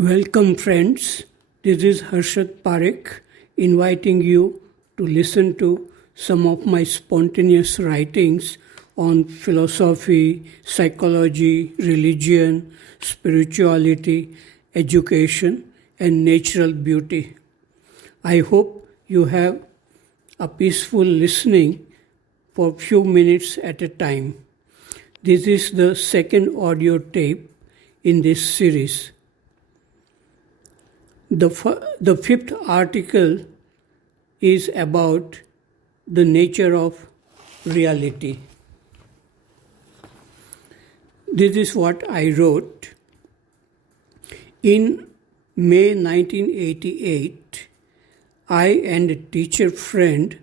Welcome, friends. This is Harshad Parekh inviting you to listen to some of my spontaneous writings on philosophy, psychology, religion, spirituality, education, and natural beauty. I hope you have a peaceful listening for a few minutes at a time. This is the second audio tape in this series. The fifth article is about the nature of reality. This is what I wrote. In May 1988, I and a teacher friend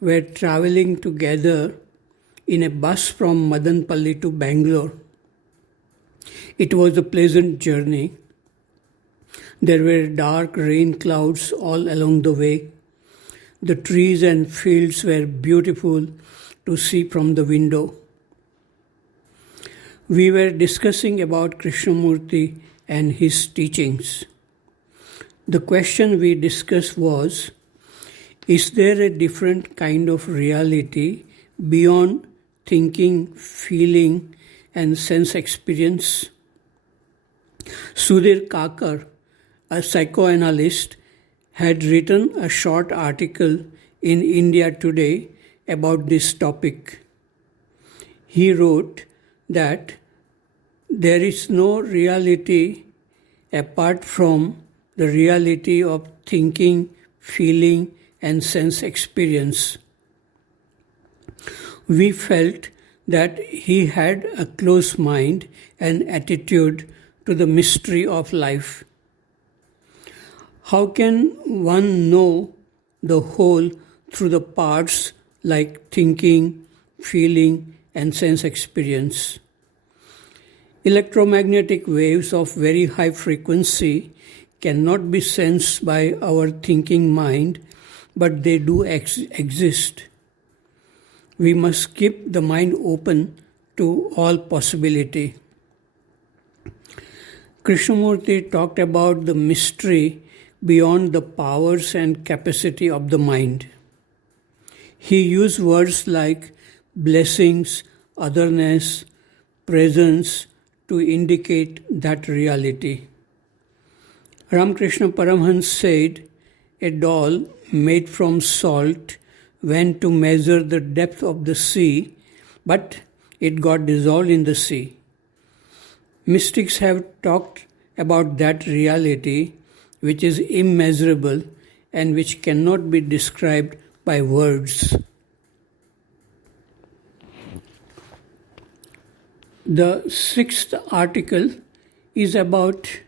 were traveling together in a bus from Madanpalli to Bangalore. It was a pleasant journey. There were dark rain clouds all along the way. The trees and fields were beautiful to see from the window. We were discussing about Krishnamurti and his teachings. The question we discussed was, is there a different kind of reality beyond thinking, feeling, and sense experience? Sudhir Kakar, a psychoanalyst, had written a short article in India Today about this topic. He wrote that there is no reality apart from the reality of thinking, feeling, and sense experience. We felt that he had a close mind and attitude to the mystery of life. How can one know the whole through the parts like thinking, feeling, and sense experience? Electromagnetic waves of very high frequency cannot be sensed by our thinking mind, but they do exist. We must keep the mind open to all possibility. Krishnamurti talked about the mystery beyond the powers and capacity of the mind. He used words like blessings, otherness, presence to indicate that reality. Ramakrishna Paramhans said, a doll made from salt went to measure the depth of the sea, but it got dissolved in the sea. Mystics have talked about that reality which is immeasurable and which cannot be described by words. The sixth article is about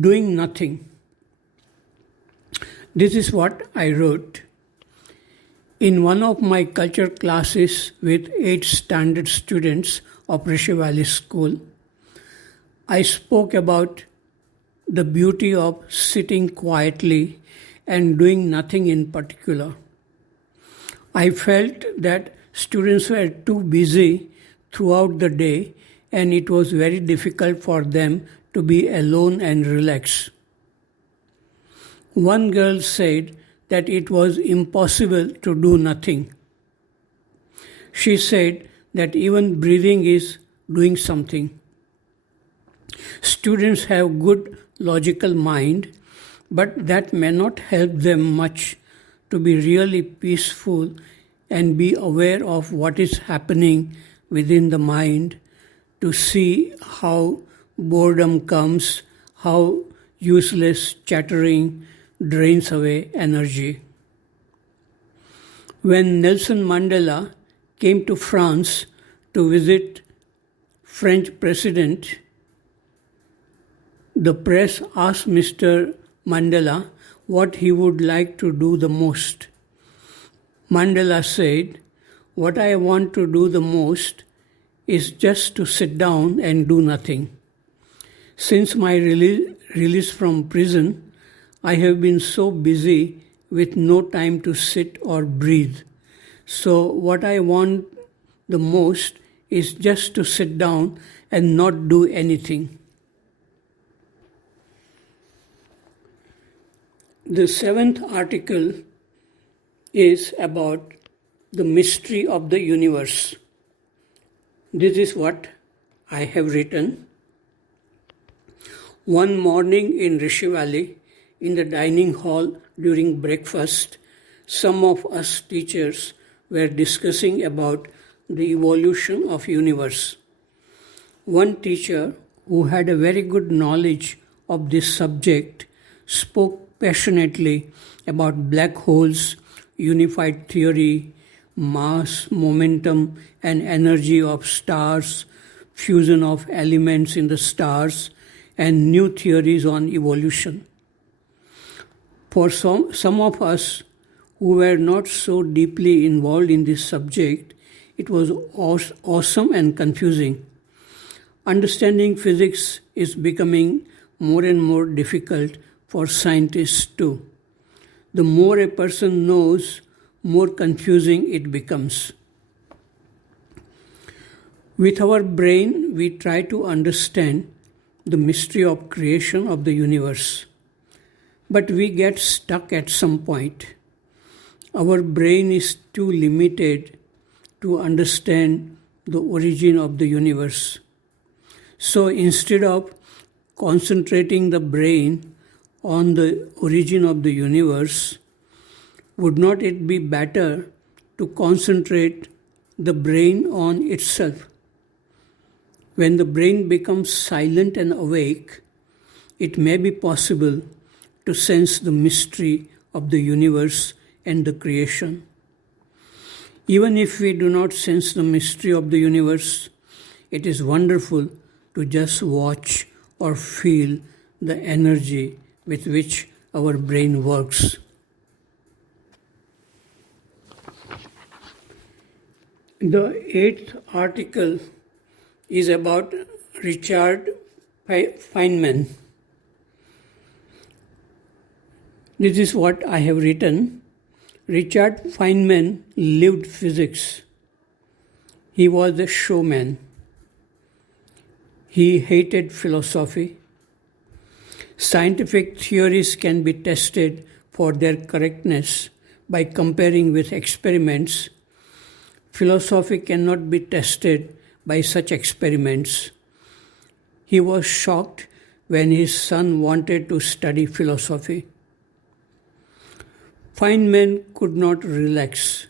doing nothing. This is what I wrote. In one of my culture classes with 8th standard students of Rishi Valley School, I spoke about the beauty of sitting quietly and doing nothing in particular. I felt that students were too busy throughout the day and it was very difficult for them to be alone and relax. One girl said that it was impossible to do nothing. She said that even breathing is doing something. Students have good logical mind, but that may not help them much to be really peaceful and be aware of what is happening within the mind, to see how boredom comes, how useless chattering drains away energy. When Nelson Mandela came to France to visit French president, the press asked Mr. Mandela what he would like to do the most. Mandela said, "What I want to do the most is just to sit down and do nothing. Since my release from prison, I have been so busy with no time to sit or breathe. So what I want the most is just to sit down and not do anything." The seventh article is about the mystery of the universe. This is what I have written. One morning in Rishi Valley, in the dining hall during breakfast, some of us teachers were discussing about the evolution of universe. One teacher who had a very good knowledge of this subject spoke passionately about black holes, unified theory, mass, momentum, and energy of stars, fusion of elements in the stars, and new theories on evolution. For some of us who were not so deeply involved in this subject, it was awesome and confusing. Understanding physics is becoming more and more difficult for scientists too. The more a person knows, more confusing it becomes. With our brain, we try to understand the mystery of creation of the universe. But we get stuck at some point. Our brain is too limited to understand the origin of the universe. So instead of concentrating the brain on the origin of the universe, would not it be better to concentrate the brain on itself? When the brain becomes silent and awake, it may be possible to sense the mystery of the universe and the creation. Even if we do not sense the mystery of the universe, it is wonderful to just watch or feel the energy with which our brain works. The eighth article is about Richard Feynman. This is what I have written. Richard Feynman lived physics. He was a showman. He hated philosophy. Scientific theories can be tested for their correctness by comparing with experiments. Philosophy cannot be tested by such experiments. He was shocked when his son wanted to study philosophy. Feynman could not relax.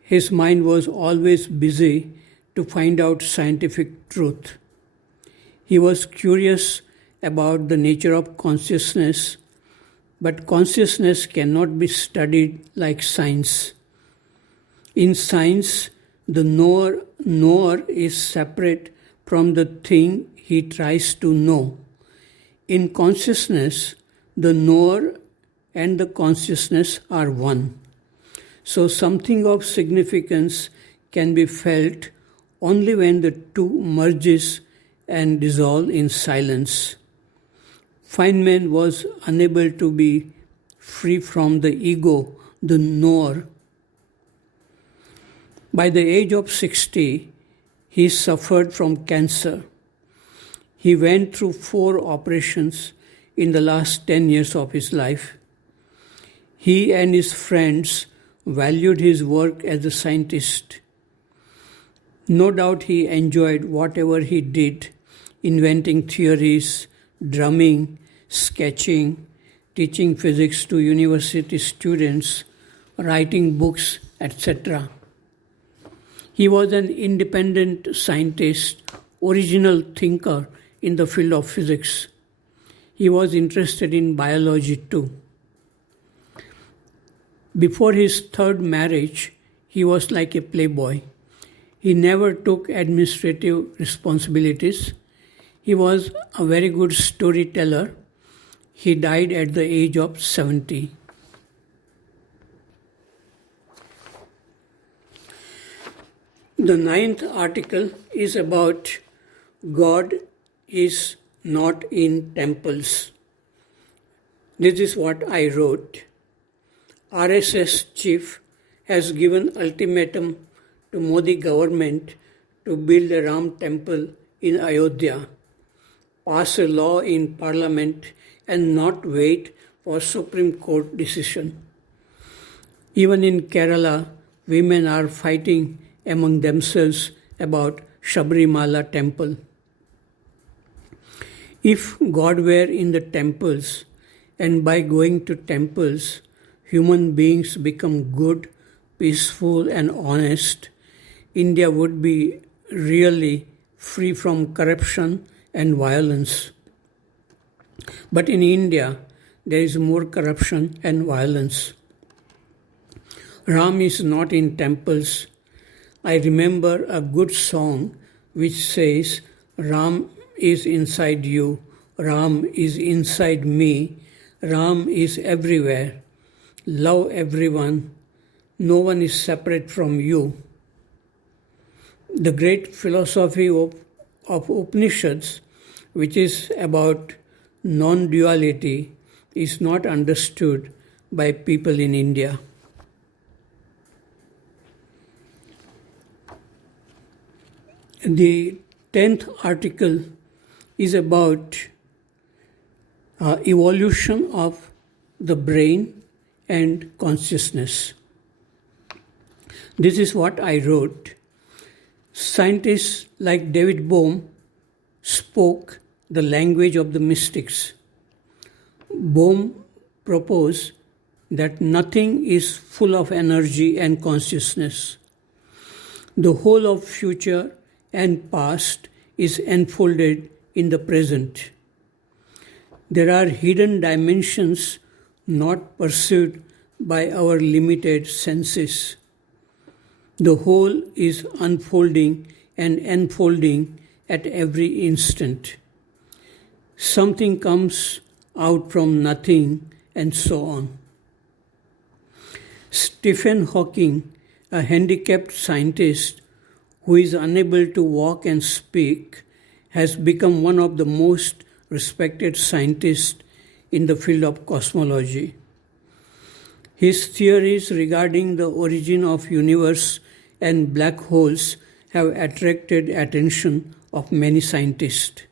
His mind was always busy to find out scientific truth. He was curious about the nature of consciousness, but consciousness cannot be studied like science. In science, the knower is separate from the thing he tries to know. In consciousness, the knower and the consciousness are one. So something of significance can be felt only when the two merges and dissolve in silence. Feynman was unable to be free from the ego, the knower. By the age of 60, he suffered from cancer. He went through 4 operations in the last 10 years of his life. He and his friends valued his work as a scientist. No doubt he enjoyed whatever he did, inventing theories, drumming, sketching, teaching physics to university students, writing books, etc. He was an independent scientist, original thinker in the field of physics. He was interested in biology too. Before his 3rd marriage, he was like a playboy. He never took administrative responsibilities. He was a very good storyteller. He died at the age of 70. The 9th article is about God is not in temples. This is what I wrote. RSS chief has given ultimatum to Modi government to build a Ram temple in Ayodhya, pass a law in parliament and not wait for Supreme Court decision. Even in Kerala, women are fighting among themselves about Sabrimala temple. If God were in the temples, and by going to temples, human beings become good, peaceful, and honest, India would be really free from corruption and violence. But in India, there is more corruption and violence. Ram is not in temples. I remember a good song which says, Ram is inside you, Ram is inside me, Ram is everywhere. Love everyone, no one is separate from you. The great philosophy of Upanishads, which is about non-duality, is not understood by people in India. The 10th article is about evolution of the brain and consciousness. This is what I wrote. Scientists like David Bohm spoke the language of the mystics. Bohm proposed that nothing is full of energy and consciousness. The whole of future and past is enfolded in the present. There are hidden dimensions not pursued by our limited senses. The whole is unfolding and enfolding at every instant. Something comes out from nothing, and so on. Stephen Hawking, a handicapped scientist who is unable to walk and speak, has become one of the most respected scientists in the field of cosmology. His theories regarding the origin of universe and black holes have attracted attention of many scientists.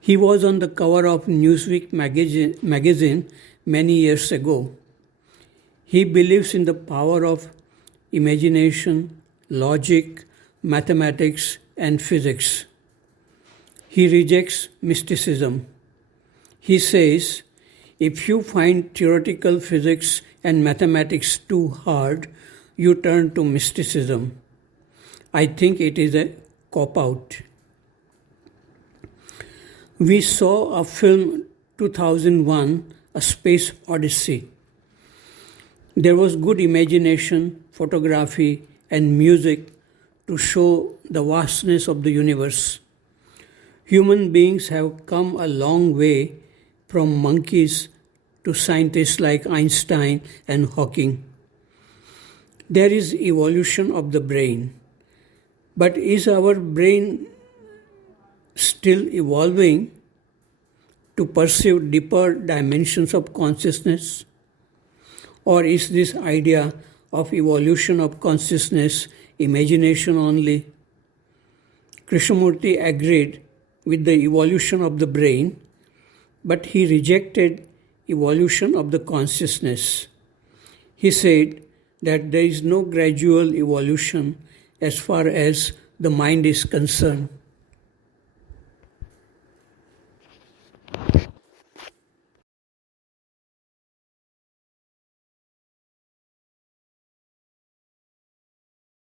He was on the cover of Newsweek magazine many years ago. He believes in the power of imagination, logic, mathematics, and physics. He rejects mysticism. He says, if you find theoretical physics and mathematics too hard, you turn to mysticism. I think it is a cop-out. We saw a film 2001, A Space Odyssey. There was good imagination, photography, and music to show the vastness of the universe. Human beings have come a long way from monkeys to scientists like Einstein and Hawking. There is evolution of the brain. But is our brain still evolving to pursue deeper dimensions of consciousness? Or is this idea of evolution of consciousness imagination only? Krishnamurti agreed with the evolution of the brain, but he rejected evolution of the consciousness. He said that there is no gradual evolution as far as the mind is concerned.